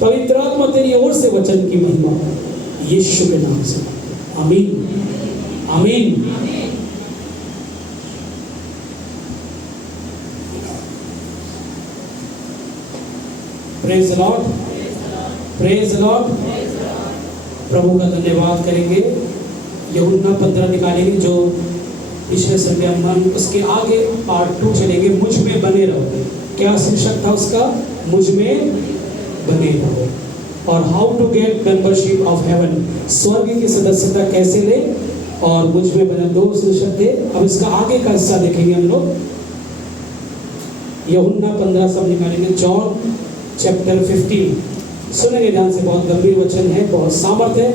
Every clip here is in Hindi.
पवित्र आत्मा तेरी ओर से वचन की महिमा यीशु के नाम से। आमीन आमीन। Praise the lord, praise the lord. प्रभु का धन्यवाद करेंगे। यूहन्ना 15 निकालेंगे जो पिछले संडे हम उसके आगे पार्ट 2 चलेंगे। मुझ में बने रहो। क्या शीर्षक था उसका? मुझ में बने रहो। और how to get membership of heaven, स्वर्ग की सदस्यता कैसे ले, और मुझ में बने, 2 शीर्षक थे। अब इसका आगे का हिस्सा देखेंगे हम लोग। यूहन्ना 15 सब निकालेंगे। जॉन चैप्टर 15 सुनेंगे ध्यान से। बहुत गंभीर वचन है, बहुत सामर्थ है।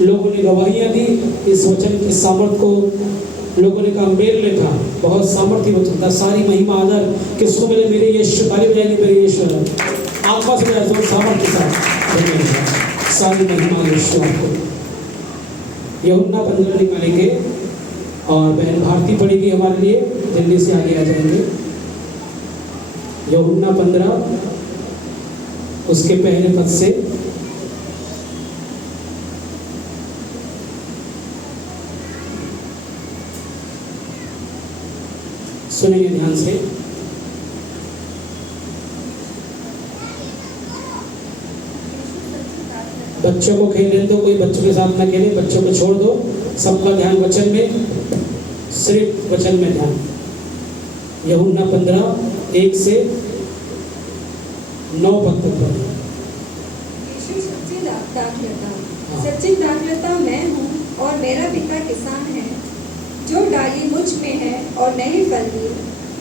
लोगों ने गवाहियाँ दी इस वचन की सामर्थ को। लोगों ने कहा मेरे लिए था, बहुत सामर्थ्य वचन था। सारी महिमा आदर किसको मिले? मेरे यीशु। ताली बजाएंगे मेरे यीशु। आत्मा से बजाए सामर्थ्य के साथ। सारी महिमा यीशु आपको। यूहन्ना 15 निकालेंगे और बहन भारती पढ़ेगी हमारे लिए। जल्दी से आगे आ जाएंगे। यूहन्ना 15 उसके पहले पद से। सुनिए ध्यान से। बच्चों को खेलने दो, कोई बच्चों के साथ ना खेले, बच्चों को छोड़ दो। सबका ध्यान वचन में, सिर्फ वचन में ध्यान। यूहन्ना 15 1 से 9 पद तक पढ़ें। सच्ची दाखलता मैं हूँ और मेरा पिता किसान है। जो डाली मुझ में है और नहीं फलती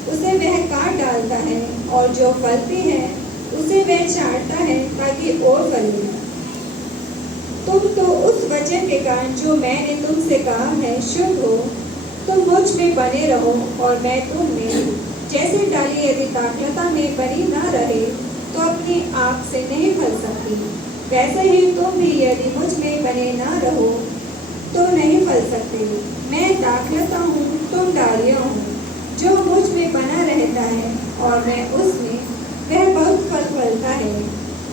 उसे वह काट डालता है, और जो फलती है उसे वह छांटता है ताकि और फले। तुम तो उस वचन के कारण जो मैंने तुमसे कहा है शुद्ध हो। तुम मुझ में बने रहो और मैं तुम में। जैसे डाली यदि दाखलता में बनी न रहे तो अपने आप से नहीं फल सकती, वैसे ही तुम भी यदि मुझ में बने न रहो तो नहीं फल सकते। मैं दाखलता हूँ, तुम डालियाँ हो। जो मुझ में बना रहता है और मैं उसमें, वह बहुत फल फलता है,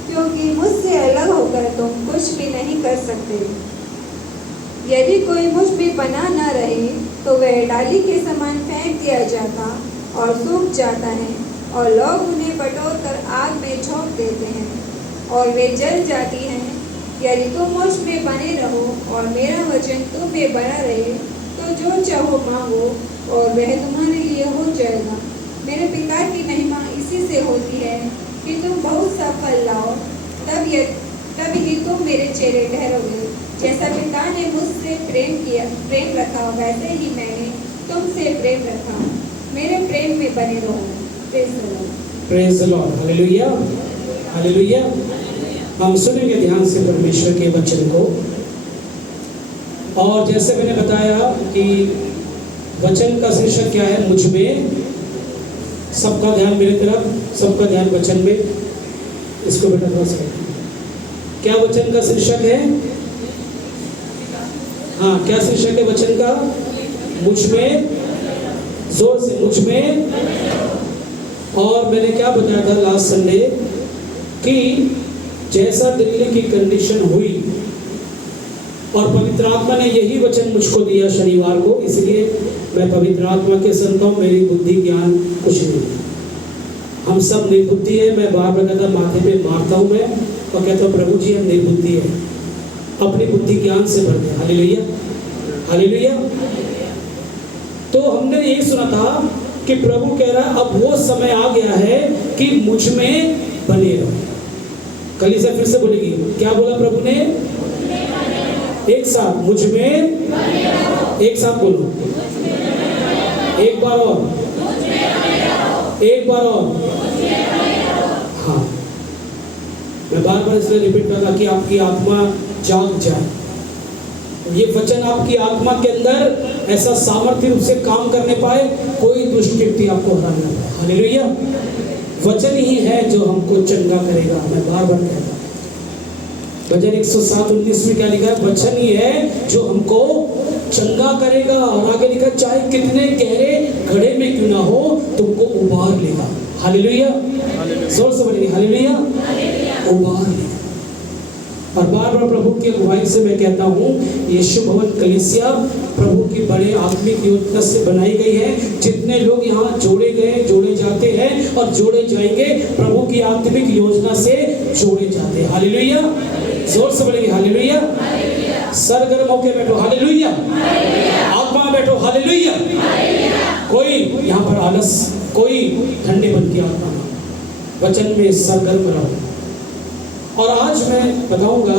क्योंकि मुझसे अलग होकर तुम कुछ भी नहीं कर सकते। यदि कोई मुझ में बना न रहे तो वह डाली के समान फेंक दिया जाता और सूख जाता है, और लोग उन्हें बटोर कर आग में झोंक देते हैं और वे जल जाती हैं। यदि तुम मुझ में बने रहो और मेरा वचन तुम में बना रहे तो जो चाहो मांगो और वह तुम्हारे लिए हो जाएगा। मेरे पिता की महिमा इसी से होती है कि तुम बहुत सा फल लाओ, तब ही तुम मेरे चेहरे ठहरोगे। जैसा पिता ने मुझसे प्रेम रखा, वैसे ही मैंने तुमसे प्रेम रखा। मेरे प्रेम में बने रहो। Praise the Lord. Hallelujah hallelujah. हम सुनेंगे ध्यान से परमेश्वर के वचन को। और जैसे मैंने बताया कि वचन का शीर्षक क्या है? मुझ में। सबका ध्यान मेरी तरफ, सबका ध्यान वचन में। इसको बेटा थोड़ा सा क्या वचन का शीर्षक है? हाँ, क्या शीर्षक है वचन का? मुझ में। जोर से, मुझ में। और मैंने क्या बताया था लास्ट संडे कि जैसा दिल्ली की कंडीशन हुई और पवित्र आत्मा ने यही वचन मुझको दिया शनिवार को, इसलिए मैं पवित्र आत्मा के संत हूँ। मेरी बुद्धि ज्ञान कुछ नहीं। हम सब निर्बुद्धि है। मैं बार बार कहता माथे पे मारता हूँ मैं और कहता हूँ प्रभु जी हम निर्बुद्धि है, अपनी बुद्धि ज्ञान से भर दे। Hallelujah hallelujah. तो हमने ये सुना था कि प्रभु कह रहा है अब वो समय आ गया है कि मुझ में बने रहो। कलीसिया फिर से बोलेगी, क्या बोला प्रभु ने? एक साथ, मुझ में। एक साथ बोलो, एक बार और, एक बार और। हाँ, मैं बार बार इसलिए रिपीट कर रहा कि आपकी आत्मा जाग जाए। ये वचन आपकी आत्मा के अंदर ऐसा सामर्थ्य रूप से काम करने पाए, कोई दुष्ट शक्ति आपको हरा ना पाए। हालेलुया। वचन ही है जो हमको चंगा करेगा। मैं बार बार कहता हूँ, भजन 107:19 में क्या लिखा है? वचन ही है जो हमको चंगा करेगा। और आगे लिखा, चाहे कितने गहरे घड़े में क्यों ना हो तुमको उबार लेगा। हालेलुया। जोर से बोलिए हालेलुया। उबार लेगा। और बार बार प्रभु की अगुवाई से मैं कहता हूँ, यीशु भवन कलीसिया प्रभु की बड़े आत्मिक योजना से बनाई गई है। जितने लोग यहाँ जोड़े गए, जोड़े जाते हैं और जोड़े जाएंगे, प्रभु की आत्मिक योजना से जोड़े जाते हैं। हालेलुया, जोर से बोलेंगे हालेलुया। सरगर्म होके बैठो, हालेलुया। आत्मा में बैठो, हालेलुया। कोई यहाँ पर आलस, कोई ठंडे मन की आत्मा, वचन में सरगर्म रहो। और आज मैं बताऊंगा,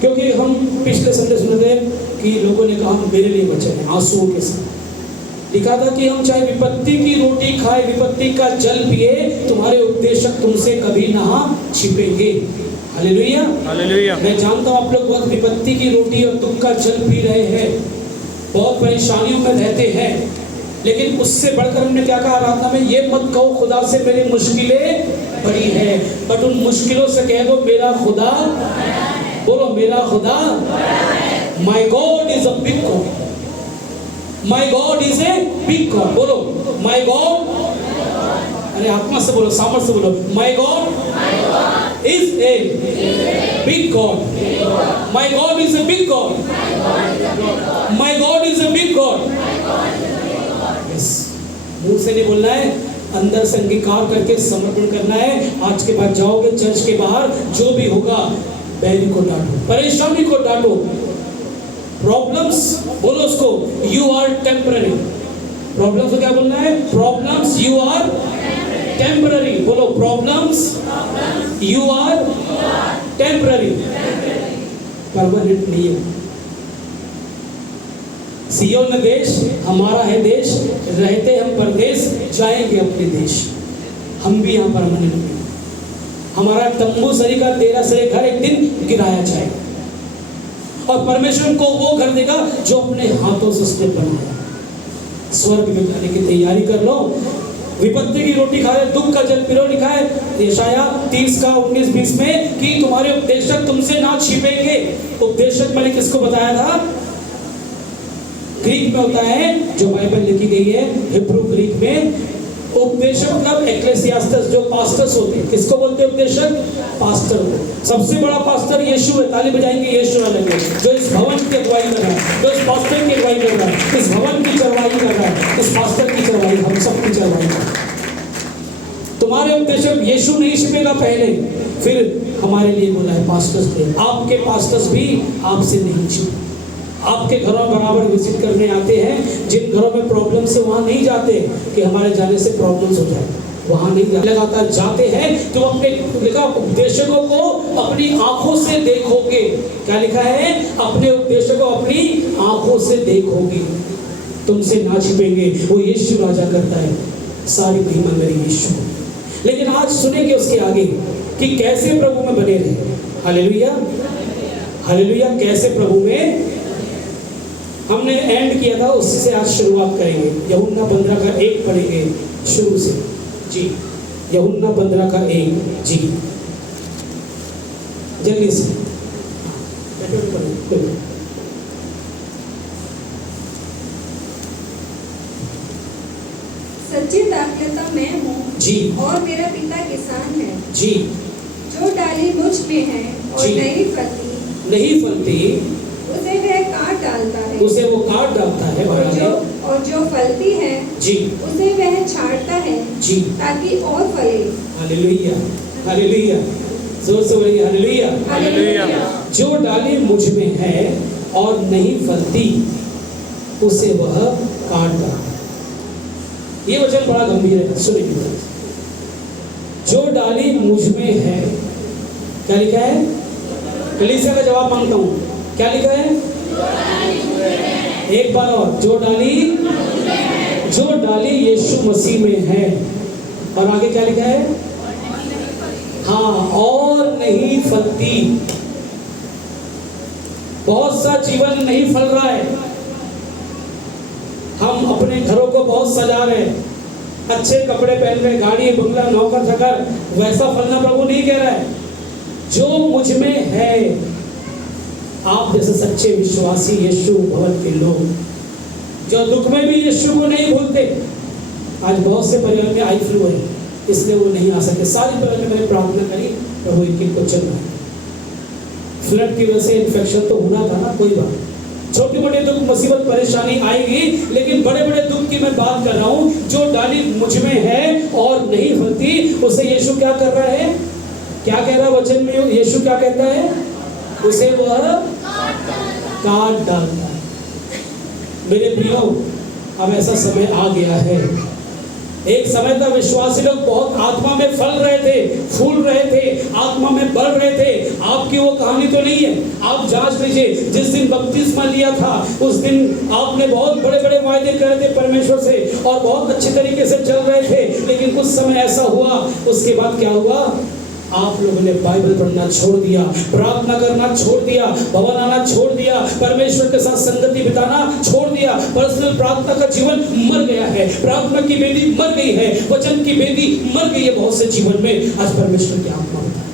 क्योंकि हम पिछले संडे सुन रहे कि लोगों ने कहा मेरे लिए वचन है, आंसुओं के साथ लिखा था कि हम चाहे विपत्ति की रोटी खाए, विपत्ति का जल पिए, तुम्हारे उपदेशक तुमसे कभी ना छिपेंगे। Hallelujah, hallelujah. मैं जानता हूँ आप लोग बहुत विपत्ति की रोटी और दुख का जल पी रहे हैं, बहुत परेशानियों में रहते हैं, लेकिन उससे बढ़कर हमने क्या कहा आराधना में, ये मत कहो खुदा से मेरी मुश्किलें बड़ी है, बट उन मुश्किलों से कह दो मेरा खुदा, बोलो मेरा खुदा, my God is a big God, my God is a big God, बोलो माय गॉड, अरे आत्मा से बोलो, सामर्थ से बोलो, my God is a big God, my God is a big God, my God is a big God. मुंह से नहीं बोलना है, अंदर से अंगीकार करके समर्पण करना है। आज के बाद जाओगे चर्च के बाहर, जो भी होगा बैरी को डांटो, परेशानी को डांटो, प्रॉब्लम्स बोलो उसको, यू आर टेम्पररी। प्रॉब्लम्स को क्या बोलना है? प्रॉब्लम्स यू आर टेम्पररी, बोलो problems you are temporary, permanent नहीं है। सियोन देश हमारा है देश, रहते हम परदेश, जाएंगे अपने देश। हम भी यहाँ परमानेंट नहीं। हमारा तंबू सरी का, तेरा सरी घर एक दिन गिराया जाएगा और परमेश्वर को वो घर देगा जो अपने हाथों से उसने बनाया। स्वर्ग में जाने की तैयारी कर लो। विपत्ति की रोटी खा रहे, दुख का जल पिलो, लिखा है यशाया 30 का 19-20 में कि तुम्हारे उपदेशक तुमसे ना छिपेंगे। उपदेशक मैंने किसको बताया था? ग्रीक में होता है, जो बाइबल लिखी गई है हिब्रू ग्रीक में, उपदेशक मतलब एक्लेसियास्टस, जो पास्टर्स होते हैं। किसको बोलते हैं उपदेशक? पास्टर को। सबसे बड़ा पास्टर यीशु है, ताली बजाएंगे यीशु वाले को, जो इस भवन की अगुवाई कर रहा है, जो इस पास्टर की अगुवाई कर रहा है, इस भवन की चरवाई कर रहा है, इस पास्टर की चरवाई, हम सब की चरवाई कर रहा है। तुम्हारे उपदेशक यीशु नहीं छिपेगा पहले, फिर हमारे लिए बोला है पास्टर्स पे। आपके पास्टर्स भी आपसे नहीं छिपे। आपके घरों बराबर विजिट करने आते हैं। जिन घरों में प्रॉब्लम से वहाँ नहीं जाते कि हमारे जाने से प्रॉब्लम्स हो जाए, वहाँ नहीं जाते, लगातार जाते हैं। तुम अपने लिखा उपदेशकों को अपनी आंखों से देखोगे। क्या लिखा है? अपने उपदेशकों को अपनी आंखों से देखोगे, तुमसे ना छिपेंगे। वो यीशु राजा करता है, सारी महिमा मेरी यीशु। लेकिन आज सुनेंगे उसके आगे कि कैसे प्रभु में बने रहे। Hallelujah, hallelujah. कैसे प्रभु में हमने एंड किया था, उससे से आज शुरुआत करेंगे। यूहन्ना 15 का 1 पढ़ेंगे शुरू से जी। यूहन्ना 15 का 1 जी, जल्दी से सच्ची दाखलता मैं हूँ जी, और मेरा पिता किसान है जी। जो डाली मुझ में है और जी। नहीं फलती उसे वह काट डालता है, उसे वो काट डालता है, और जो फलती है जी उसे वह छांटता है जी, ताकि और फले। Hallelujah, hallelujah. जोर से बोलिए हालेलुया, हालेलुया। जो डाली मुझ में है और नहीं फलती उसे वह काट डालता है। ये वचन बड़ा गंभीर है, सुनिए। जो डाली मुझ में है, क्या लिखा है? कलीसिया का जवाब मांगता हूँ, क्या लिखा है? एक बार और, जो डाली यीशु मसीह में है। और आगे क्या लिखा है? हाँ, और नहीं फलती। बहुत सा जीवन नहीं फल रहा है। हम अपने घरों को बहुत सजा रहे हैं, अच्छे कपड़े पहन रहे, गाड़ी बंगला नौकर चाकर, वैसा फलना प्रभु नहीं कह रहा है। जो मुझ में है, आप जैसे सच्चे विश्वासी यीशु भवन के लोग जो दुख में भी यीशु को नहीं भूलते। आज बहुत से परिवार में आई फ्लू है, इसलिए वो नहीं आ सके। सारी परिवार में मैंने प्रार्थना करी, प्रभु इनकी को चल रहा है। फ्लड की वजह से इन्फेक्शन तो होना था ना, कोई बात। छोटी मोटी दुख मुसीबत परेशानी आएगी, लेकिन बड़े बड़े दुख की मैं बात कर रहा हूँ। जो डाली मुझ में है और नहीं फलती, उसे यीशु क्या कर रहा है? क्या कह रहा है वचन में? यीशु क्या कहता है? उसे वह काट डालता है। मेरे प्रियो, अब ऐसा समय आ गया है। एक समय तक विश्वासी लोग बहुत आत्मा में फल रहे थे, फूल रहे थे, आत्मा में बढ़ रहे थे। आपकी वो कहानी तो नहीं है। आप जांच लीजिए, जिस दिन बपतिस्मा लिया था उस दिन आपने बहुत बड़े बड़े वायदे करे थे परमेश्वर से और बहुत अच्छे तरीके से चल रहे थे, लेकिन कुछ समय ऐसा हुआ, उसके बाद क्या हुआ? आप लोगों ने बाइबल पढ़ना छोड़ दिया, प्रार्थना करना छोड़ दिया, भवन आना छोड़ दिया, परमेश्वर के साथ संगति बिताना छोड़ दिया। पर्सनल प्रार्थना का जीवन मर गया है, प्रार्थना की बेदी मर गई है, वचन की बेदी मर गई है बहुत से जीवन में। आज परमेश्वर की आत्मा बताए,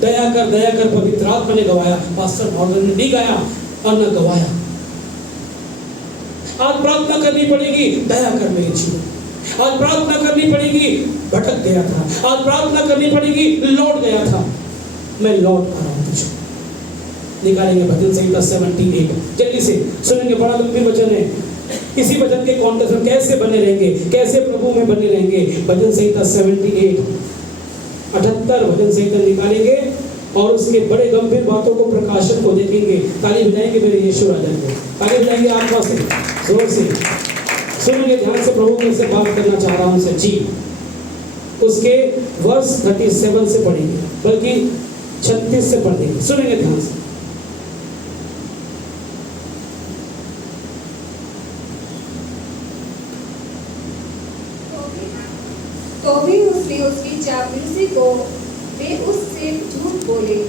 दया कर पवित्र आत्मा ने गवाया, पास्टर मॉडल ने नहीं गाया और न गवाया। आज प्रार्थना करनी पड़ेगी, दया कर मेरे जीवन। आज प्रार्थना करनी पड़ेगी, भटक गया था। आज प्रार्थना करनी पड़ेगी, लौट गया था, मैं लौट आ रहा हूं तुझे। निकालेंगे भजन संहिता 78, जल्दी से सुनेंगे, बड़ा लंबी वचन है। इसी वचन के कॉन्टेक्स्ट में कैसे बने रहेंगे, कैसे प्रभु में बने रहेंगे। भजन संहिता 78, 78 भजन संहिता निकालेंगे और उसके बड़े गंभीर बातों को, प्रकाशन को देखेंगे। ताली बजाएंगे मेरे यीशु राजा को, ताली बजाएंगे आत्मा से, जोर से सुनेंगे, ध्यान से। प्रभु में से बात करना चाह रहा हूं उनसे जी। उसके वर्ष 37 से पढ़ेंगे, बल्कि 36 से पढ़ेंगे। सुनेंगे ध्यान से। तो भी उसने उसकी चापलूसी को वे उससे झूठ बोले।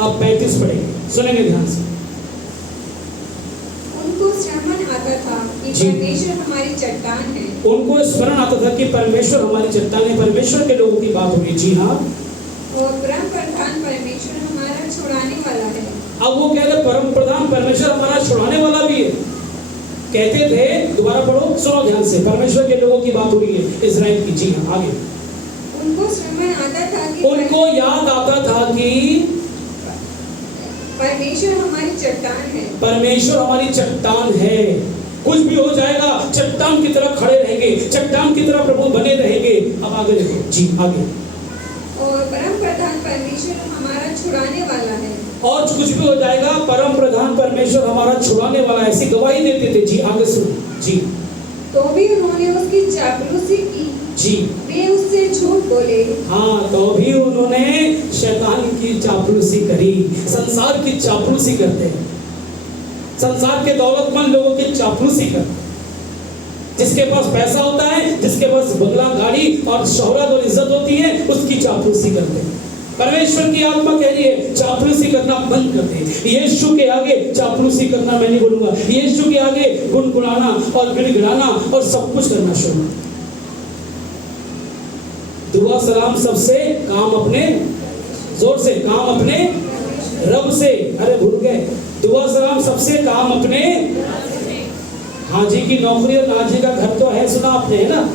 आप 35 पढ़ेंगे, सुनेंगे ध्यान से। उनको स्मरण आता था कि परमेश्वर हमारी चट्टान है। उनको स्मरण आता था कि परमेश्वर हमारी चट्टान है। परमेश्वर के लोगों की बात होगी, जी हाँ। और परम प्रधान परमेश्वर हमारा छुड़ाने वाला है। अब वो कह रहे परम प्रधान परमेश्वर हमारा छुड़ाने वाला भी है। कहते थे, दोबारा पढ़ो, सुनो ध्यान से। परमेश्वर के लोगों की बात हो रही है, इस्राएल की, जी हाँ। आगे उनको स्मरण आता था कि उनको याद आता था कि परमेश्वर हमारी चट्टान है। परमेश्वर हमारी चट्टान है। कुछ भी हो जाएगा, चट्टान की तरह खड़े रहेंगे, चट्टान की तरह प्रभु बने रहेंगे। अब आगे देखो जी, आगे। और परम प्रधान परमेश्वर हमारा छुड़ाने वाला है। और कुछ भी हो जाएगा, परम प्रधान परमेश्वर हमारा छुड़ाने वाला, ऐसी गवाही देते थे। जी आगे सुनो जी। तो भी उन्होंने उसकी चापलूसी की जी, वे उससे झूठ बोले। हाँ, तो भी उन्होंने शैतान की चापलूसी करी। संसार की चापलूसी करते हैं, संसार के दौलतमंद लोगों की चापलूसी करते हैं। जिसके पास पैसा होता है, जिसके पास बंगला, गाड़ी और शोहरत और इज्जत होती है, उसकी चापलूसी करते हैं। परमेश्वर की आत्मा कह रही है चापलूसी करना बंद कर दे। यीशु के आगे चापलूसी करना मैं नहीं बोलूंगा, यीशु के आगे गुनगुनाना और गिड़गिड़ाना और सब कुछ करना शुरू। दुआ सलाम सबसे, काम अपने, जोर से, काम अपने रब से। अरे भूल गए, दुआ सलाम सबसे, काम अपने। हाजी की नौकरी और नाजी का घर तो है, सुना आपने, है ना।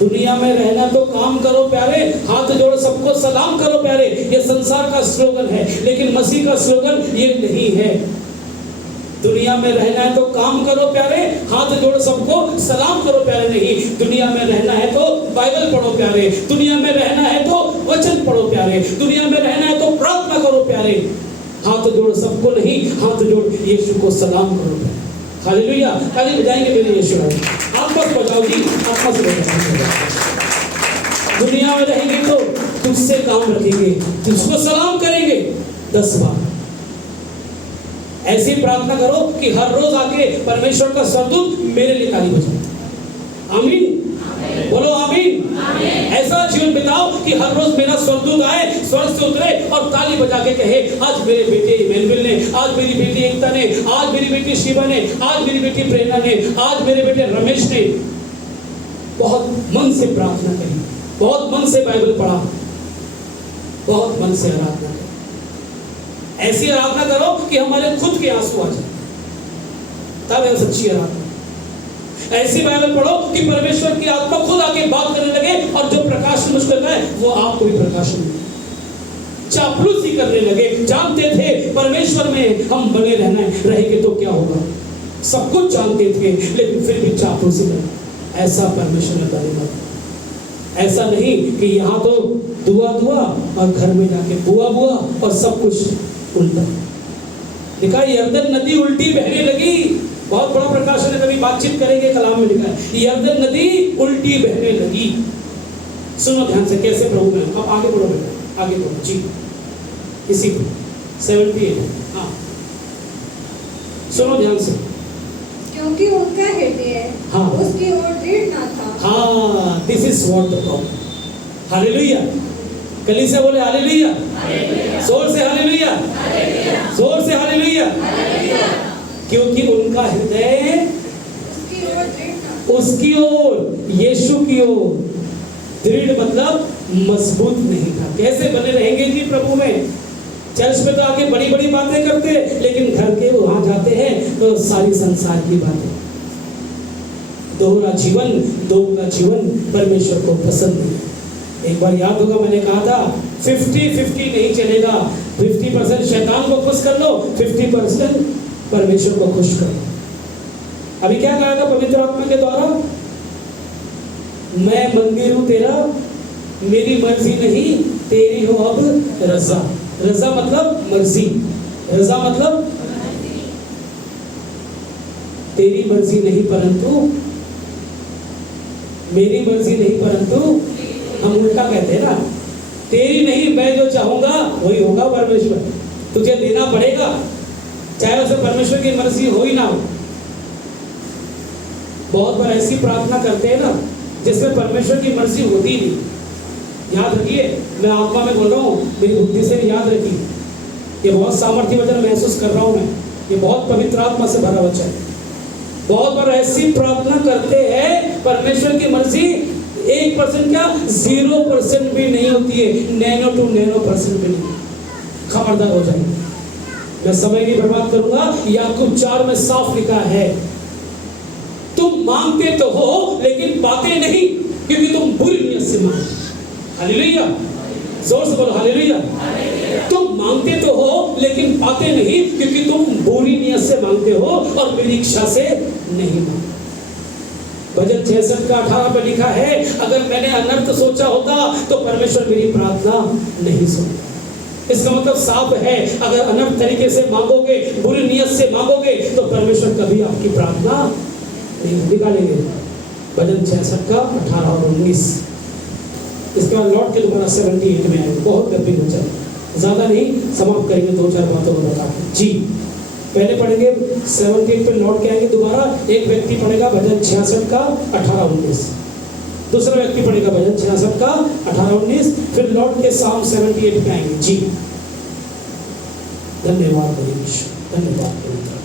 दुनिया में रहना तो काम करो प्यारे, हाथ जोड़ो सबको सलाम करो प्यारे, ये संसार का स्लोगन है, लेकिन मसीह का स्लोगन ये नहीं है। दुनिया में रहना है तो काम करो प्यारे, हाथ जोड़ो सबको सलाम करो प्यारे नहीं। दुनिया में रहना है तो बाइबल पढ़ो प्यारे, दुनिया में रहना है तो वचन पढ़ो प्यारे, दुनिया में रहना है तो प्रार्थना करो प्यारे। हाथ जोड़ो सबको नहीं, हाथ जोड़ यीशु को सलाम करो प्यारे। हालेलुया, ताली बजाएंगे मेरे यीशु। आत्मा से बजाओ जी, आत्मा से बजाओ। दुनिया में रहेंगे तो तुझसे काम रखेंगे, तुझको सलाम करेंगे 10 बार। ऐसी प्रार्थना करो कि हर रोज आके परमेश्वर का सरदूत मेरे लिए ताली बजाए। आमीन, बोलो आमीन। ऐसा जीवन बिताओ कि हर रोज मेरा सरदूत आए, स्वर्ग से उतरे और ताली बजा के कहे, आज मेरे बेटे इमैनुअल ने, आज मेरी बेटी एकता ने, आज मेरी बेटी शिवा ने, आज मेरी बेटी प्रेरणा ने, आज मेरे बेटे रमेश ने बहुत मन से प्रार्थना करी, बहुत मन से बाइबल पढ़ा, बहुत मन से आराधना करी। ऐसी आराधना करो कि हमारे खुद के आंसू आ जाए, तब है सच्ची आराधना। ऐसी बाइबल पढ़ो कि परमेश्वर की आत्मा खुद आके बात करने लगे और जो प्रकाशन मुझको है वो आपको भी प्रकाशन मिले। चापलूसी करने लगे। जानते थे परमेश्वर में हम बने रहना है, रहेंगे तो क्या होगा। सब कुछ जानते थे लेकिन फिर भी चापलूसी करना। ऐसा परमेश्वर ने बने मत। ऐसा नहीं कि यहाँ तो दुआ दुआ और घर में जाके बुआ बुआ और सब कुछ उल्टा। लिखा यरदन नदी उल्टी बहने लगी। बहुत बड़ा प्रकाशन है, कभी बातचीत करेंगे, कलाम में लिखा है यरदन नदी उल्टी बहने लगी। सुनो ध्यान से कैसे प्रभु में। अब आगे बढ़ो बेटा, आगे बढ़ो जी। इसी को 78। हाँ सुनो ध्यान से। क्योंकि उनका हृदय हाँ। उसकी ओर दृढ़ ना था। हाँ, this is what the problem. Hallelujah. कलीसिया बोले हालेलुया। जोर से हालेलुया। जोर से हालेलुया। क्योंकि उनका हृदय उसकी ओर दृढ़ ना था। उसकी ओर, यीशु की ओर दृढ़ मतलब मजबूत नहीं था। कैसे बने रहेंगे जी प्रभु में। चर्च में तो आके बड़ी बड़ी बातें करते हैं लेकिन घर के वहां जाते हैं तो सारी संसार की बातें। दोहरा जीवन परमेश्वर को पसंद नहीं। एक बार याद होगा मैंने कहा था 50-50 नहीं चलेगा। 50% शैतान को खुश कर लो, 50% परमेश्वर को खुश कर लो। अभी क्या कहा था पवित्र आत्मा के द्वारा, मैं मंदिर हूं तेरा, मेरी मर्जी नहीं तेरी हो अब रजा। रजा मतलब मर्जी, रजा मतलब तेरी मर्जी नहीं परंतु मेरी मर्जी नहीं परंतु हम उल्टा कहते हैं ना, तेरी नहीं मैं जो चाहूंगा वही होगा। परमेश्वर तुझे देना पड़ेगा चाहे उसे परमेश्वर की मर्जी हो ही ना हो। बहुत बार ऐसी प्रार्थना करते हैं ना जिसमें परमेश्वर की मर्जी होती नहीं। याद रखिए, मैं आत्मा में बोल रहा हूँ, मेरी बुद्धि से भी याद रखिए। ये बहुत सामर्थ्य वचन महसूस कर रहा हूँ मैं, ये बहुत पवित्र आत्मा से भरा वचन है। बहुत बार ऐसी प्रार्थना करते हैं परमेश्वर की मर्जी 1% क्या 0% भी नहीं होती है, नैनो टू नैनो % भी नहीं। खबरदार हो जाएगी। मैं समय नहीं बर्बाद करूंगा। याकूब 4 में साफ लिखा है, तुम मांगते तो हो लेकिन पाते नहीं क्योंकि तुम बुरी नीयत से मांगते। हालेलुया। जोर से बोलो हालेलुया। तुम मांगते तो हो लेकिन पाते नहीं क्योंकि तुम बुरी नीयत से मांगते हो और मेरी इच्छा से नहीं मांगते। भजन 66 का 18 पे लिखा है, अगर मैंने अनर्थ सोचा होता तो परमेश्वर मेरी प्रार्थना नहीं सुनता। इसका मतलब साफ है, अगर अनर्थ तरीके से मांगोगे, बुरी नीयत से मांगोगे तो परमेश्वर कभी आपकी प्रार्थना नहीं निकालेंगे। भजन 66 का 18 और 19। इसके बाद लौट के दोबारा 78 में आएंगे। बहुत गंभीर वचन, ज्यादा नहीं, समाप्त करेंगे 2-4 बातों को बता के जी। पहले पढ़ेंगे 78 पे लौट के आएंगे दोबारा। एक व्यक्ति पढ़ेगा भजन 66 का 18-19, दूसरा व्यक्ति पढ़ेगा भजन 66 का 18-19, फिर लौट के साम 78 पे आएंगे जी। धन्यवाद परमेश्वर, धन्यवाद पवित्र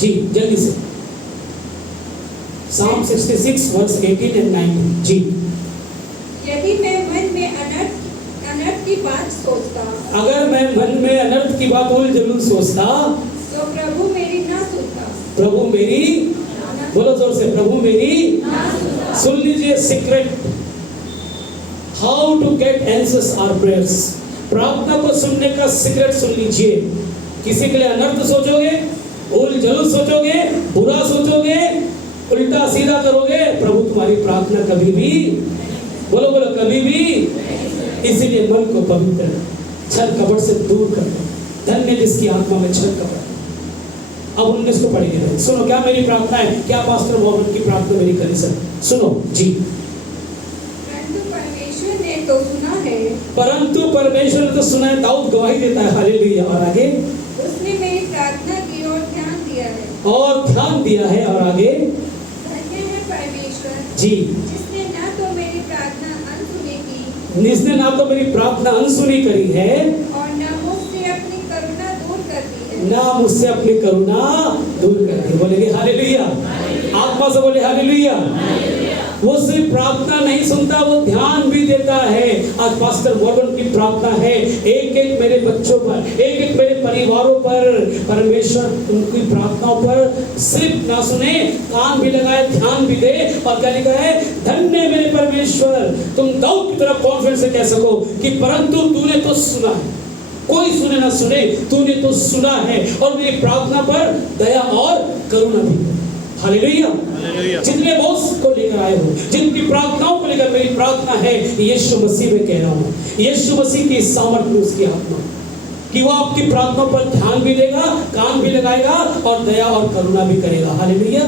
जी। जल्दी से साम 66 वर्स 18 एंड 19 जी। यदि मैं मन में अनर्थ की बात सोचता, अगर मैं मन में अनर्थ की बात उल जरूर सोचता तो प्रभु मेरी ना सुनता। प्रभु मेरी, बोलो जोर से, प्रभु मेरी ना सुनता। सुन लीजिए secret, how to get answers our prayers. प्रार्थना को सुनने का सीक्रेट सुन लीजिए। किसी के लिए अनर्थ सोचोगे, उल जलूल सोचोगे, बुरा सोचोगे, उल्टा सीधा करोगे, प्रभु तुम्हारी प्रार्थना कभी भी, बोलो बोलो, कभी भी। इसीलिए मन को पवित्र, छल कपट से दूर कर दो। धन्य जिसकी आत्मा में छल कपट। अब 19 को पढ़ेंगे। सुनो, क्या मेरी प्रार्थना है, क्या पास्टर मोहम्मद की प्रार्थना मेरी कलीसिया, सुनो जी। परंतु परमेश्वर ने तो सुना है, परंतु परमेश्वर ने तो सुना है। दाऊद गवाही देता है, हालेलुया। और आगे, उसने मेरी प्रार्थना की ओर ध्यान दिया है, और ध्यान दिया है। और आगे, धन्य है परमेश्वर जी, जिसने ना तो मेरी प्रार्थना अनसुनी की, जिसने ना तो मेरी प्रार्थना अनसुनी करी है और न मुझसे अपनी करुणा दूर कर दी है। ना मुझसे अपनी करुणा दूर कर दी। बोलेंगे हालेलुया, आत्मा से बोले हालेलुया। वो सिर्फ प्रार्थना नहीं सुनता, वो ध्यान भी देता है। आज पास्टर मॉर्गन की प्रार्थना है, एक एक मेरे बच्चों पर, एक एक मेरे परिवारों पर परमेश्वर उनकी प्रार्थनाओं पर सिर्फ ना सुने, कान भी लगाए, ध्यान भी दे। और क्या लिखा है, धन्य मेरे परमेश्वर, तुम दाऊद की तरह कॉन्फिडेंस से कह सको कि परंतु तूने तो सुना है, कोई सुने ना सुने, तूने तो सुना है और मेरी प्रार्थना पर दया और करुणा भी। हालेलुया। जितने बॉस को लेकर आए हो, जिनकी प्रार्थनाओं को लेकर मेरी प्रार्थना है, यीशु मसीह में कह रहा हूँ, यीशु मसीह की सामर्थ्य में उसकी आत्मा कि वो आपकी प्रार्थनाओं पर ध्यान भी देगा, कान भी लगाएगा और दया और करुणा भी करेगा। हालेलुया,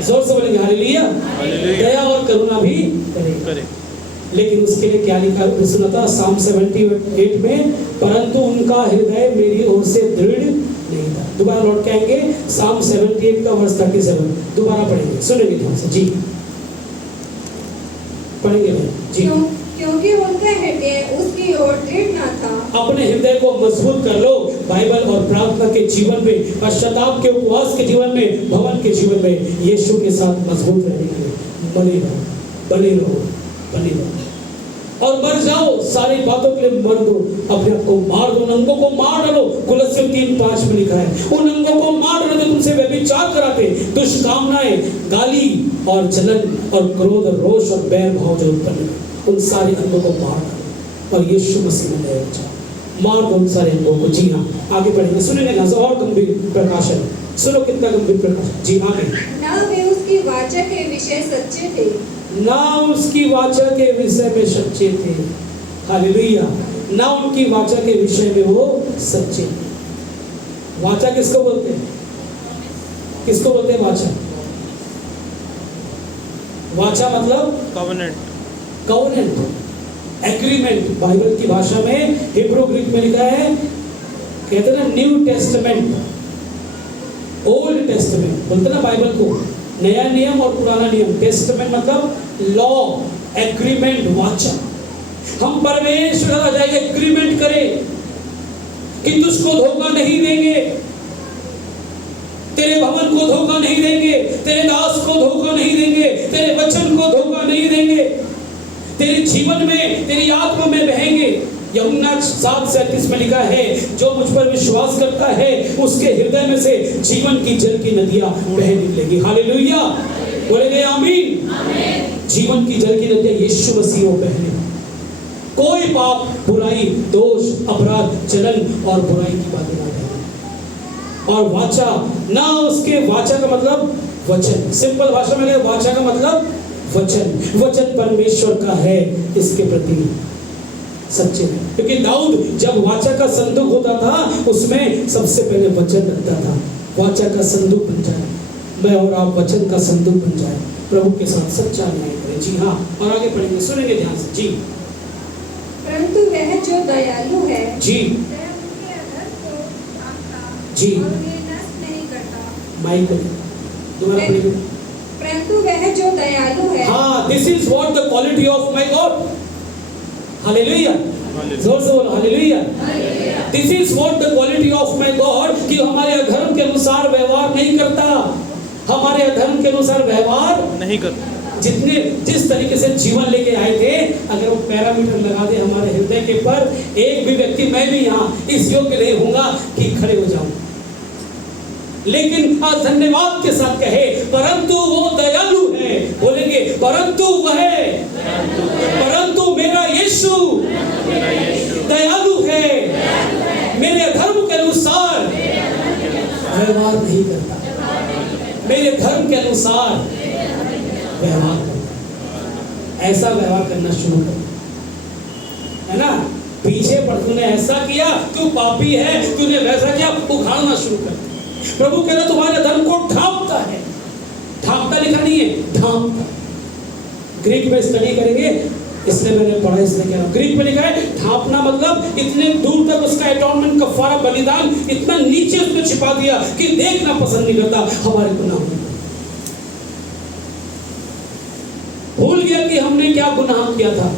जोर से बोलेंगे हालेलुया। दया और करुणा भी करेगा। लेकिन उसके लिए क्या लिखा सुना था साम 78 में, परंतु उनका हृदय मेरी ओर से दृढ़ नहीं था। दोबारा लौट के आएंगे, साम 78 का वर्ष 37 दोबारा पढ़ेंगे, सुनेंगे ध्यान से जी, पढ़ेंगे जी। क्योंकि उनका हृदय उसकी ओर दृढ़ ना था। अपने हृदय को मजबूत कर लो बाइबल और प्रार्थना के जीवन में, पश्चाताप के उपवास के जीवन में, भवन के जीवन में यीशु के साथ मजबूत रहने के लिए बने रहो, बने रहो, बने रहो और मर जाओ, सारी बातों के लिए मर दो, अपने आप को मार दो, उन अंगों को मार डालो। कुलस्सी 3:5 में लिखा है, उन अंगों को मार डालो जो तुमसे व्यभिचार कराते, दुष्कामनाएं, गाली और जलन और क्रोध और रोष और बैर भाव जो उत्पन्न है, उन सारे अंगों को मार डालो और यीशु मसीह में दया जाओ, मार दो उन सारे अंगों को। जी हाँ, आगे पढ़ेंगे, सुनेंगे ना और गंभीर प्रकाशन, सुनो कितना गंभीर प्रकाशन। जी आगे। ना वे उसकी वाचा के विषय सच्चे थे, ना उसकी वाचा के विषय में सच्चे थे। हालेलुया, ना उनकी वाचा के विषय में वो सच्चे थे। वाचा किसको बोलते हैं, किसको बोलते हैं वाचा? वाचा मतलब कॉवेनेंट, कॉवेनेंट, एग्रीमेंट। बाइबल की भाषा में हिब्रू ग्रीक में लिखा है, कहते हैं ना न्यू टेस्टामेंट, ओल्ड टेस्टामेंट बोलते ना बाइबल को, नया नियम और पुराना नियम। टेस्टामेंट मतलब लॉ, एग्रीमेंट, वाचा। हम परमेश्वर आ जाएंगे, एग्रीमेंट करें कि तुझको धोखा नहीं देंगे, तेरे भवन को धोखा नहीं देंगे, तेरे दास को धोखा नहीं देंगे, तेरे वचन को धोखा नहीं देंगे, तेरे जीवन में, तेरी आत्मा में बहेंगे। यूहन्ना 7:37 में लिखा है, जो मुझ पर विश्वास करता है उसके हृदय में से जीवन की जल की नदियां बह निकलेगी। हालेलुया, बोलेंगे आमीन। जीवन की जल की नदियां यीशु मसीह में बहने, कोई पाप, बुराई, दोष, अपराध, जलन और बुराई की बातें ना करें। और वाचा, ना उसके वाचा का मतलब वचन, सिंपल भाषा में वाचा का मतलब वचन, वचन परमेश्वर का है, इसके प्रति सच्चे। क्योंकि दाऊद जब वाचा का संदूक होता था उसमें सबसे पहले वचन रखता था। वाचा का संदूक बन जाए, मैं और आप वचन का संदूक बन जाए, प्रभु के साथ सच्चा न्याय करें। जी हाँ, और आगे पढ़ेंगे, सुनेंगे ध्यान से जी। परंतु वह जो दयालु है जी, जी, और उन्हें नष्ट नहीं करता। माइक दोबारा पढ़ेंगे। परंतु वह जो दयालु है, हाँ, this is what the quality of my God. Hallelujah, जोर से बोलो hallelujah. This is what the quality of my God, कि हमारे अधर्म के अनुसार व्यवहार नहीं करता, हमारे अधर्म के अनुसार व्यवहार नहीं करता। जितने जिस तरीके से जीवन लेके आए थे, अगर वो पैरामीटर लगा दे हमारे हृदय के पर, एक भी व्यक्ति, मैं भी यहाँ इस योग्य नहीं होऊंगा कि खड़े हो जाऊं, लेकिन आज धन्यवाद के साथ कहे, परंतु वो दयालु है। बोलेंगे परंतु वह, परंतु मेरा यीशु दयालु है, मेरे धर्म के अनुसार व्यवहार नहीं करता, मेरे धर्म के अनुसार व्यवहार करता। ऐसा व्यवहार करना शुरू कर, है ना। पीछे पर तूने ऐसा किया, तू पापी है, तूने वैसा किया, उखाड़ना शुरू कर। प्रभु कह रहा तुम्हारे धर्म को ढांपता है, ढांपता लिखा नहीं है, ढांपता। ग्रीक में स्टडी करेंगे, इसलिए मैंने पढ़ा, इसलिए कह रहा हूं। ग्रीक में लिखा है ढांपना मतलब इतने दूर तक उसका एटॉनमेंट, कफारा, बलिदान इतना नीचे उसने छिपा दिया कि देखना पसंद नहीं करता हमारे गुनाह। भूल गया कि हमने क्या गुनाह किया था,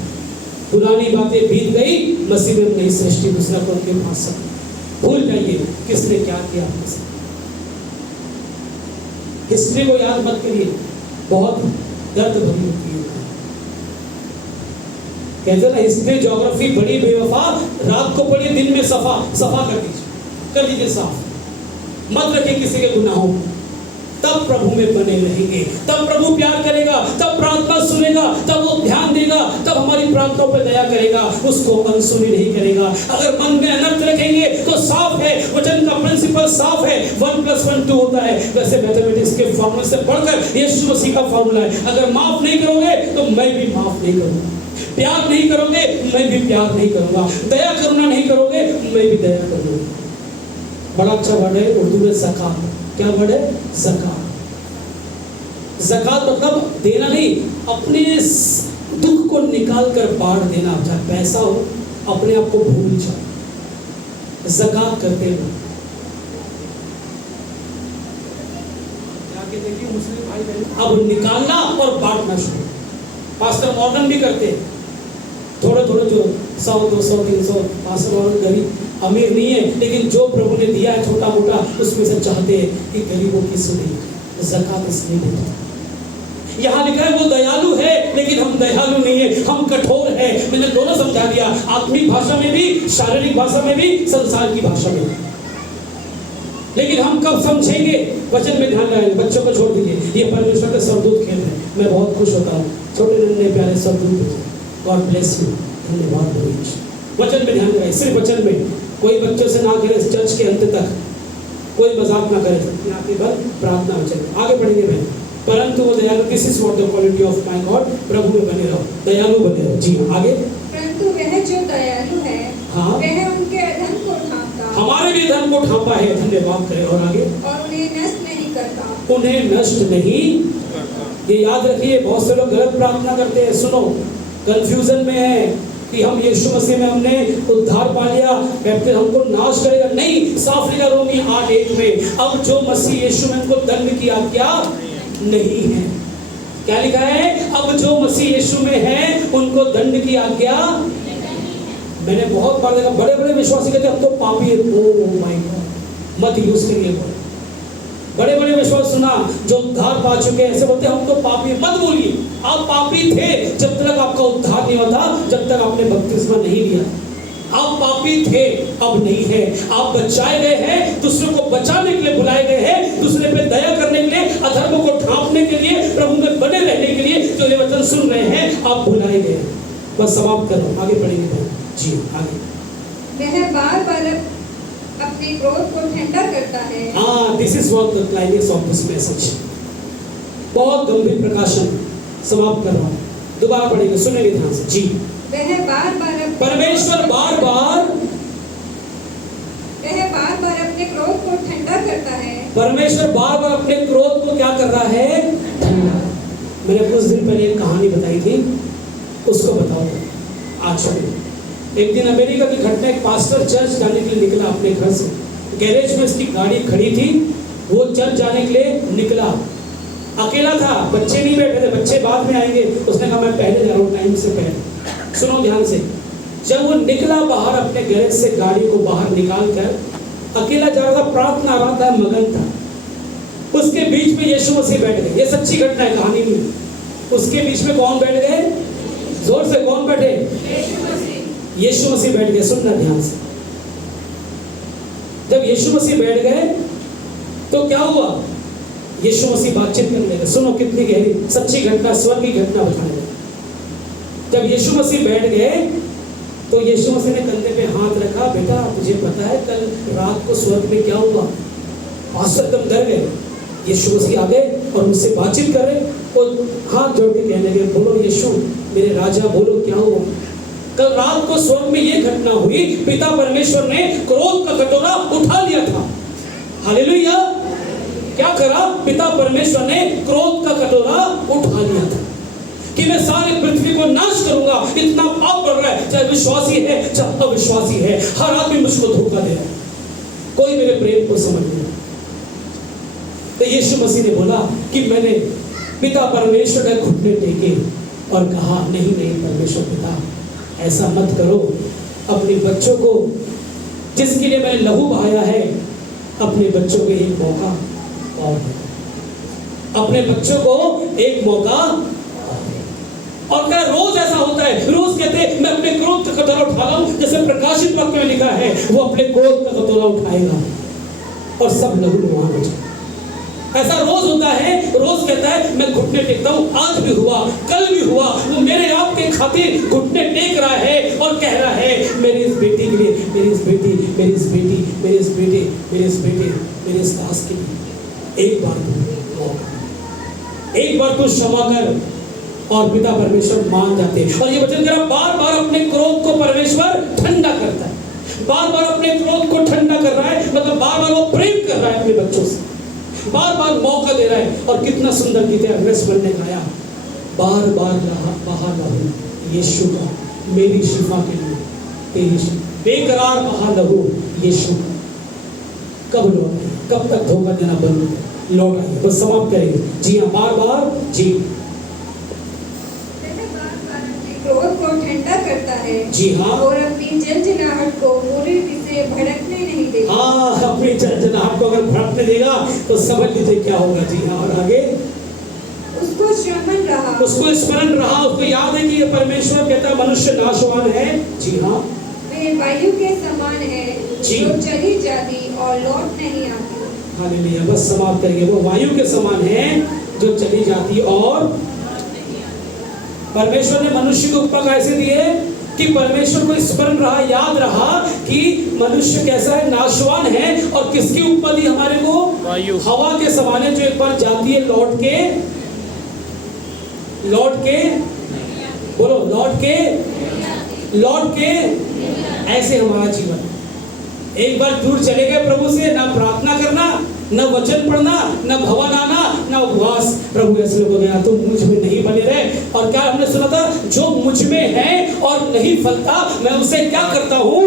पुरानी बातें बीत गई, मसीह में नई सृष्टि, दूसरा कौन के पास सकता। भूल जाइए किसने क्या किया आपके साथ। हिस्ट्री को याद मत करिए, बहुत दर्द भरी होती है। कहते ना हिस्ट्री ज्योग्राफी बड़ी बेवफा, रात को पढ़िए दिन में सफा कर दीजिए साफ। मत रखिए किसी के गुनाहों, तब प्रभु में बने रहेंगे, तब प्रभु प्यार करेगा, तब प्रार्थना सुनेगा, तब वो ध्यान देगा, तब हमारी प्रार्थनाओं पर दया करेगा, उसको अनसुनी नहीं करेगा। अगर मन में अनर्थ रखेंगे तो साफ है, वचन का प्रिंसिपल साफ है, 1 + 1 2 होता है। वैसे मैथमेटिक्स के फॉर्मूले से बढ़कर यीशु मसीह का फॉर्मूला है। अगर माफ नहीं करोगे तो मैं भी माफ नहीं करूंगा, प्यार नहीं करोगे मैं भी प्यार नहीं करूंगा, दया करुणा नहीं करोगे मैं भी दया करूंगा। बड़ा अच्छा वर्ड है उर्दू में ज़कात। क्या वर्ड है? ज़कात। ज़कात मतलब देना नहीं, अपने दुख को निकाल कर बांट देना। चाहे पैसा हो, अपने आप को भूल जाओ, ज़कात करते हो। जाके देखिए मुस्लिम भाई बहन अब निकालना और बांटना शुरू। पास्टर मॉडर्न भी करते हैं, थोड़े थोड़े जो 100 200 300 पास्टर और गरीब अमीर नहीं है, लेकिन जो प्रभु ने दिया है छोटा मोटा उसमें से चाहते हैं कि गरीबों की सुनी ज़कात इसलिए देता। यहाँ लिखा है वो दयालु है, लेकिन हम दयालु नहीं है, हम कठोर है। मैंने दोनों समझा दिया, आत्मिक भाषा में भी, शारीरिक भाषा में भी, संसार की भाषा में भी। लेकिन हम कब समझेंगे? वचन में ध्यान लगाएंगे। बच्चों को छोड़ दीजिए, ये परमेश्वर के सरदूत खेल रहे हैं, मैं बहुत खुश होता हूँ। छोटे नन्हे प्यारे सरदूत, गॉड ब्लेस यू, धन्यवाद। वचन में ध्यान लगाए, सिर्फ वचन में। कोई बच्चों से ना करे चर्च के अंत तक, कोई मजाक ना करे, आपके बल प्रार्थना में चले। आगे बढ़ेंगे मैं। परंतु वो दयालु, this is what the quality of my god, प्रभु में बने रहो, दयालु बने रहो। जी आगे। परंतु वह जो दयालु है, हाँ, वह उनके अधर्म को ढांपता, हमारे भी धर्म को ढांपा है, धन्यवाद करें। और आगे, और उन्हें नष्ट नहीं करता, उन्हें नष्ट नहीं। ये याद रखिए, बहुत से लोग गलत प्रार्थना करते हैं। सुनो, कंफ्यूजन में है कि हम यीशु मसीह में हमने उद्धार पा लिया, बैप्टिज्म हमको नाश करेगा। नहीं, साफ लिखा रोमी 8:1 में, अब जो मसीह यीशु में उनको दंड की आज्ञा नहीं है। क्या लिखा है? अब जो मसीह यीशु में है उनको दंड की आज्ञा। मैंने बहुत बार देखा, बड़े बड़े विश्वासी कहते हम तो पापी है। ओह माय गॉड, मत यूज करिए। बड़े बड़े विश्वास सुना जो उद्धार पा चुके हैं, ऐसे बोलते हम तो पापी। मत बोलिए, आप पापी थे जब तक आपका उद्धार नहीं होता, जब तक आपने बपतिस्मा नहीं लिया। आप पापी थे, अब नहीं है। आप बचाए गए हैं, दूसरे को बचाने के लिए बुलाए गए हैं, दूसरे पे दया करने के लिए, अधर्मों को ढांपने के लिए, प्रभु में बने रहने के लिए जो ये वचन सुन रहे हैं, आप बुलाए गए। बस समाप्त करो, आगे बढ़ेंगे। जी आगे। वह बार बार अपने क्रोध को ठंडा करता है। हाँ, this is what the climax of this message. बहुत गंभीर प्रकाशन। समाप्त कर रहा हूँ, दोबारा पढ़ेंगे, सुनेंगे ध्यान से। जी। वह बार बार परमेश्वर बार बार अपने क्रोध को ठंडा करता है। परमेश्वर बार बार अपने क्रोध को क्या कर रहा है? ठंडा। मैंने कुछ दिन पहले एक कहानी बताई थी, उसको बताओ आज। एक दिन अमेरिका की घटना, एक पास्टर चर्च जाने के लिए निकला अपने घर से। गैरेज में उसकी गाड़ी खड़ी थी, वो चर्च जाने के लिए निकला, अकेला था, बच्चे नहीं बैठे थे, बच्चे बाद में आएंगे। उसने कहा मैं पहले जा रहा हूँ, टाइम से पहले। सुनो ध्यान से, जब वो निकला बाहर अपने गैरेज से, गाड़ी को बाहर निकाल कर अकेला जा रहा था, प्रार्थना रहा था, मगन था। उसके बीच में यीशु मसीह बैठ गए। ये सच्ची घटना है, कहानी में। उसके बीच में कौन बैठ गए? जोर से कौन बैठे? यीशु मसीह बैठ गए। सुनना ध्यान से, जब यीशु मसीह बैठ गए तो क्या हुआ? यीशु मसीह बातचीत करने लगे। सुनो कितनी गहरी सच्ची घटना, स्वर्ग की घटना बताने लगे। जब यीशु मसीह बैठ गए तो यीशु मसीह ने कंधे पे हाथ रखा। बेटा तुझे पता है कल रात को स्वर्ग में क्या हुआ? पास्टर एकदम डर गए। यीशु मसीह आ गए और मुझसे बातचीत कर रहे और हाथ जोड़ के कहने लगे, बोलो यीशु मेरे राजा, बोलो क्या हुआ? कल रात को स्वर्ग में ये घटना हुई, पिता परमेश्वर ने क्रोध का कटोरा उठा लिया था। हालेलुया। क्या करा? पिता परमेश्वर ने क्रोध का कटोरा उठा लिया था कि मैं सारी पृथ्वी को नाश करूंगा। इतना पाप बढ़ रहा है, चाहे विश्वासी है चाहे अविश्वासी है, हर आदमी मुझको धोखा दे रहा है, कोई मेरे प्रेम को समझ नहीं। तो यीशु मसीह ने बोला कि मैंने पिता परमेश्वर के घुटने टेके और कहा नहीं नहीं परमेश्वर पिता, ऐसा मत करो। अपने बच्चों को जिसके लिए मैंने लहू बहाया है, अपने बच्चों को एक मौका और अपने बच्चों को एक मौका। और क्या रोज ऐसा होता है? रोज कहते वो अपने क्रोध का कटोरा उठाएगा और सब लहूलुहान हो जाए। ऐसा रोज होता है, रोज कहता है मैं घुटने टेकता हूँ, आज भी हुआ, कल भी हुआ, वो मेरे आपके खातिर घुटने टेक रहा है और कह रहा है मेरी इस बेटी के लिए, मेरी इस बेटी, मेरी इस बेटी, मेरे इस बेटे, मेरे इस बेटे, मेरे इस दास के लिए एक बार तू क्षमा कर। और पिता परमेश्वर मान जाते हैं। और ये वचन कह रहा बार बार अपने क्रोध को परमेश्वर ठंडा करता है, बार बार अपने क्रोध को ठंडा कर रहा है, मतलब बार बार वो प्रेम कर रहा है अपने बच्चों से, बार बार मौका दे रहा है। और कितना सुंदर गीत है, अग्रसमन ने गाया, बार बार बहा लहू यीशु का मेरी शिफा के लिए, तेरी बेकरार बहा लहू यीशु। कब लौट, कब तक धोखा देना बंद लौट आइए, बस समाप्त करेंगे। जी हाँ, बार बार जी, क्रोध को ठंडा करता है। जी हाँ, और अपनी जलजलाहट को पूरी से भड़कने नहीं देगा। हाँ, अपनी जलजलाहट को अगर भड़कने देगा तो समझ लीजिए क्या होगा। जी हाँ, और आगे उसको स्मरण रहा, उसको स्मरण रहा, उसको याद है कि ये परमेश्वर कहता मनुष्य नाशवान है। जी हाँ, वे वायु के समान है जी, जो चली जाती और लौट नहीं आती। हालेलुया, बस समाप्त करेंगे। वो वायु के समान है जो चली जाती और परमेश्वर ने मनुष्य को उपमा ऐसे दिए कि परमेश्वर को स्मरण रहा, याद रहा कि मनुष्य कैसा है, नाशवान है। और किसकी उपमा दी हमारे को? वायु, हवा के समान है जो एक बार जाती है लौट के बोलो, लौट के ऐसे हमारा जीवन, एक बार दूर चले गए प्रभु से, ना प्रार्थना करना, न वचन पढ़ना, न भवन आना, न उपवास। प्रभु ऐसे लोग गया तुम मुझ में नहीं बने रहे। और क्या हमने सुना था, जो मुझ में है और नहीं फलता मैं उसे क्या करता हूँ?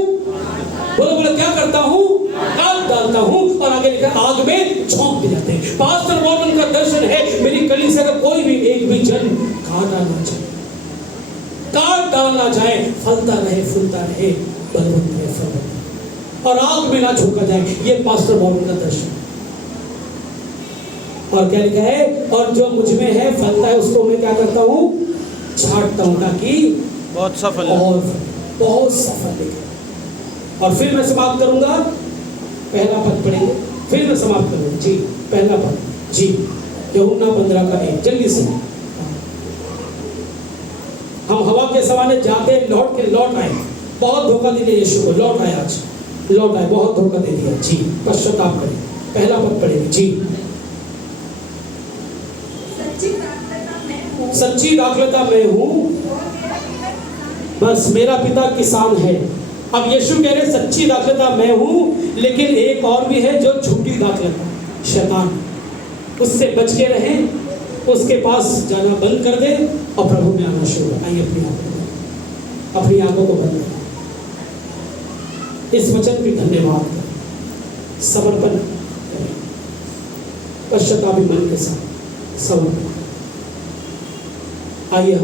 बोलो क्या करता हूँ? काट डालता हूँ। और आगे लिखा आग में झोंक दिए जाते हैं। पास्टर मॉर्गन का दर्शन है, मेरी कली से अगर कोई भी एक भी जन काट डालना जाए, फलता रहे, फूलता रहे, बलवंत रहे, फलवंत, और आग में ना झोंका जाए। ये पास्टर मॉर्गन का दर्शन। और क्या लिखा है, और जो मुझ में है फलता है उसको मैं क्या करता हूँ? छांटता हूँ, ताकि बहुत सफल और बहुत सफल दिखे। और फिर मैं समाप्त करूंगा, पहला पद पढ़ेंगे, फिर मैं समाप्त करूंगा। जी, पहला पद, जी, यूहन्ना 15:1, जल्दी से। हम हवा के सवाने जाते लौट आए, बहुत धोखा दे दिया यीशु को, लौट आए, बहुत धोखा दे दिया। जी, पश्चाताप करें, पहला पद पढ़ेंगे। जी, सच्ची दाखलता मैं हूँ, बस मेरा पिता किसान है। अब यीशु कह रहे सच्ची दाखलता मैं हूँ, लेकिन एक और भी है जो झूठी दाखलता, शैतान, उससे बच के रहें, उसके पास जाना बंद कर दे और प्रभु में आना शुरू करें। आइए अपनी आंखों को बंद करें, इस वचन की धन्यवाद करें, समर्पण करें, पश्चातापी मन के साथ समर्पण। आइए